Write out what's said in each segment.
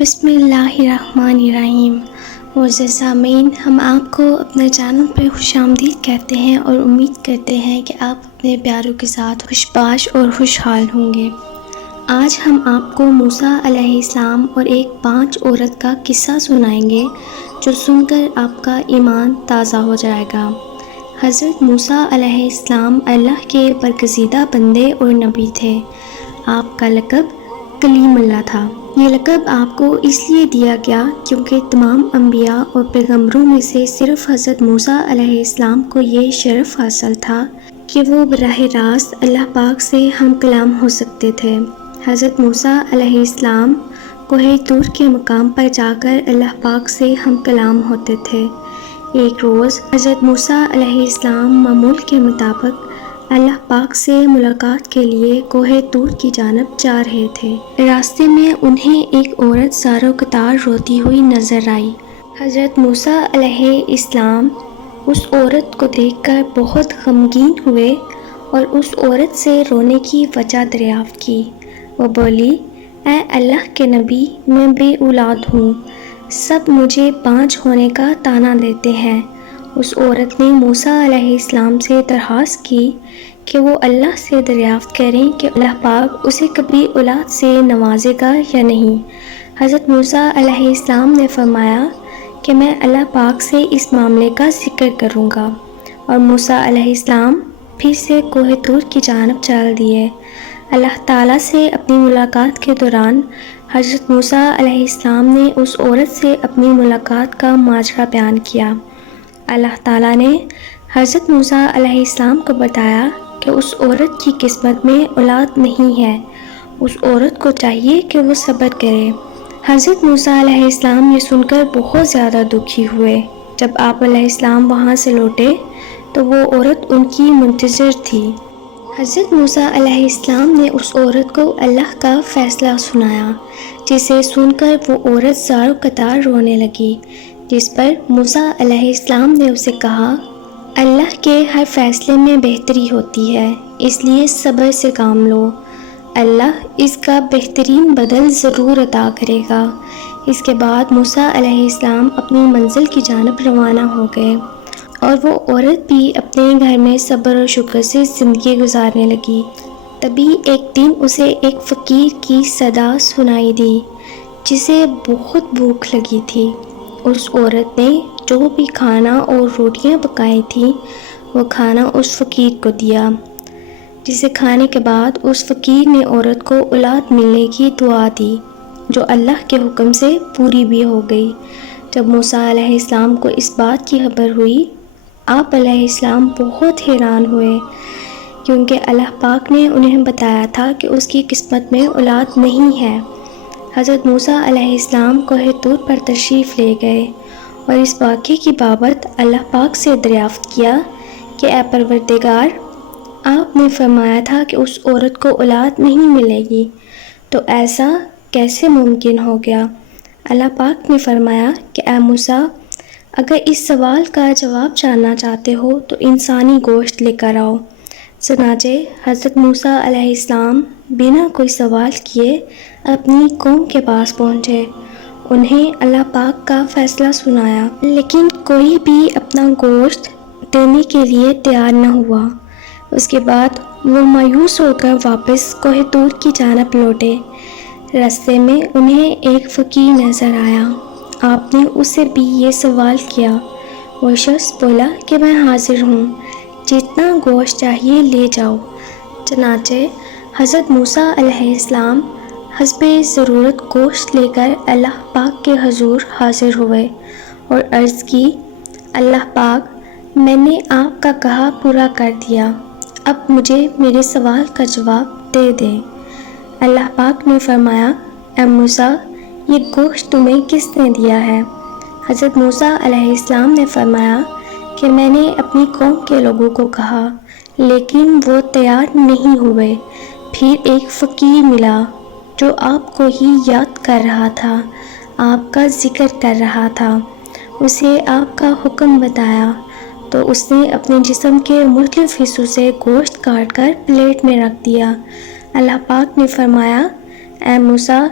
بسم اللہ الرحمن الرحیم۔ معزز سامعین، ہم آپ کو اپنے چینل پہ خوش آمدید کہتے ہیں اور امید کرتے ہیں کہ آپ اپنے پیاروں کے ساتھ خوش باش اور خوشحال ہوں گے۔ آج ہم آپ کو موسیٰ علیہ السلام اور ایک پانچ عورت کا قصہ سنائیں گے جو سن کر آپ کا ایمان تازہ ہو جائے گا۔ حضرت موسیٰ علیہ السلام اللہ کے برگزیدہ بندے اور نبی تھے۔ آپ کا لقب کلیم اللہ تھا۔ یہ لقب آپ کو اس لیے دیا گیا کیونکہ تمام انبیاء اور پیغمبروں میں سے صرف حضرت موسیٰ علیہ السلام کو یہ شرف حاصل تھا کہ وہ براہ راست اللہ پاک سے ہم کلام ہو سکتے تھے۔ حضرت موسیٰ علیہ السلام کوہ طور کے مقام پر جا کر اللہ پاک سے ہم کلام ہوتے تھے۔ ایک روز حضرت موسیٰ علیہ السلام معمول کے مطابق اللہ پاک سے ملاقات کے لیے کوہ طور کی جانب جا رہے تھے۔ راستے میں انہیں ایک عورت زار و قطار روتی ہوئی نظر آئی۔ حضرت موسیٰ علیہ السلام اس عورت کو دیکھ کر بہت غمگین ہوئے اور اس عورت سے رونے کی وجہ دریافت کی۔ وہ بولی، اے اللہ کے نبی، میں بے اولاد ہوں، سب مجھے پانچ ہونے کا طعنہ دیتے ہیں۔ اس عورت نے موسیٰ علیہ السلام سے درخواست کی کہ وہ اللہ سے دریافت کریں کہ اللہ پاک اسے کبھی اولاد سے نوازے گا یا نہیں۔ حضرت موسیٰ علیہ السلام نے فرمایا کہ میں اللہ پاک سے اس معاملے کا ذکر کروں گا، اور موسیٰ علیہ السلام پھر سے کوہ طور کی جانب چل دیے۔ اللہ تعالیٰ سے اپنی ملاقات کے دوران حضرت موسیٰ علیہ السلام نے اس عورت سے اپنی ملاقات کا ماجرا بیان کیا۔ اللہ تعالیٰ نے حضرت موسیٰ علیہ السلام کو بتایا کہ اس عورت کی قسمت میں اولاد نہیں ہے، اس عورت کو چاہیے کہ وہ صبر کرے۔ حضرت موسیٰ علیہ السلام یہ سن کر بہت زیادہ دکھی ہوئے۔ جب آپ علیہ السلام وہاں سے لوٹے تو وہ عورت ان کی منتظر تھی۔ حضرت موسیٰ علیہ السلام نے اس عورت کو اللہ کا فیصلہ سنایا، جسے سن کر وہ عورت زار و قطار رونے لگی، جس پر موسیٰ علیہ السلام نے اسے کہا، اللہ کے ہر فیصلے میں بہتری ہوتی ہے، اس لیے صبر سے کام لو، اللہ اس کا بہترین بدل ضرور عطا کرے گا۔ اس کے بعد موسیٰ علیہ السلام اپنی منزل کی جانب روانہ ہو گئے، اور وہ عورت بھی اپنے گھر میں صبر و شکر سے زندگی گزارنے لگی۔ تبھی ایک دن اسے ایک فقیر کی صدا سنائی دی جسے بہت بھوک لگی تھی۔ اس عورت نے جو بھی کھانا اور روٹیاں پکائی تھیں وہ کھانا اس فقیر کو دیا، جسے کھانے کے بعد اس فقیر نے عورت کو اولاد ملنے کی دعا دی، جو اللہ کے حکم سے پوری بھی ہو گئی۔ جب موسیٰ علیہ السلام کو اس بات کی خبر ہوئی، آپ علیہ السلام بہت حیران ہوئے، کیونکہ اللہ پاک نے انہیں بتایا تھا کہ اس کی قسمت میں اولاد نہیں ہے۔ حضرت موسیٰ علیہ السلام کوہ طور پر تشریف لے گئے اور اس واقعے کی بابت اللہ پاک سے دریافت کیا کہ اے پروردگار، آپ نے فرمایا تھا کہ اس عورت کو اولاد نہیں ملے گی، تو ایسا کیسے ممکن ہو گیا؟ اللہ پاک نے فرمایا کہ اے موسیٰ، اگر اس سوال کا جواب جاننا چاہتے ہو تو انسانی گوشت لے کر آؤ۔ چنانچہ حضرت موسیٰ علیہ السلام بنا کوئی سوال کیے اپنی قوم کے پاس پہنچے۔ انہیں اللہ پاک کا فیصلہ سنایا، لیکن کوئی بھی اپنا گوشت دینے کے لیے تیار نہ ہوا۔ اس کے بعد وہ مایوس ہو کر واپس کوہ طور کی جانب لوٹے۔ راستے میں انہیں ایک فقیر نظر آیا۔ آپ نے اسے بھی یہ سوال کیا۔ وہ شخص بولا کہ میں حاضر ہوں، جتنا گوشت چاہیے لے جاؤ۔ چنانچہ حضرت موسیٰ علیہ السلام حسب ضرورت گوشت لے کر اللہ پاک کے حضور حاضر ہوئے اور عرض کی، اللہ پاک، میں نے آپ کا کہا پورا کر دیا، اب مجھے میرے سوال کا جواب دے دیں۔ اللہ پاک نے فرمایا، اے موسیٰ، یہ گوشت تمہیں کس نے دیا ہے؟ حضرت موسیٰ علیہ السلام نے فرمایا کہ میں نے اپنی قوم کے لوگوں کو کہا، لیکن وہ تیار نہیں ہوئے۔ پھر ایک فقیر ملا جو آپ کو ہی یاد کر رہا تھا، آپ کا ذکر کر رہا تھا۔ اسے آپ کا حکم بتایا تو اس نے اپنے جسم کے مختلف حصوں سے گوشت کاٹ کر پلیٹ میں رکھ دیا۔ اللہ پاک نے فرمایا، اے موسیٰ،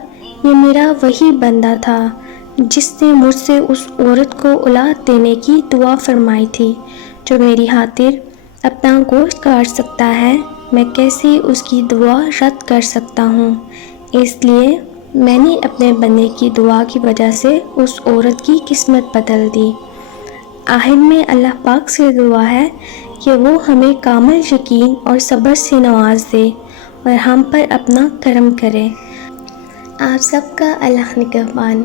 یہ میرا وہی بندہ تھا جس نے مجھ سے اس عورت کو اولاد دینے کی دعا فرمائی تھی جو میری خاطر اپنا گوشت کاٹ سکتا ہے۔ میں کیسے اس کی دعا رد کر سکتا ہوں؟ اس لیے میں نے اپنے بندے کی دعا کی وجہ سے اس عورت کی قسمت بدل دی۔ آخر میں اللہ پاک سے دعا ہے کہ وہ ہمیں کامل یقین اور صبر سے نواز دے اور ہم پر اپنا کرم کرے۔ آپ سب کا اللہ نگہبان۔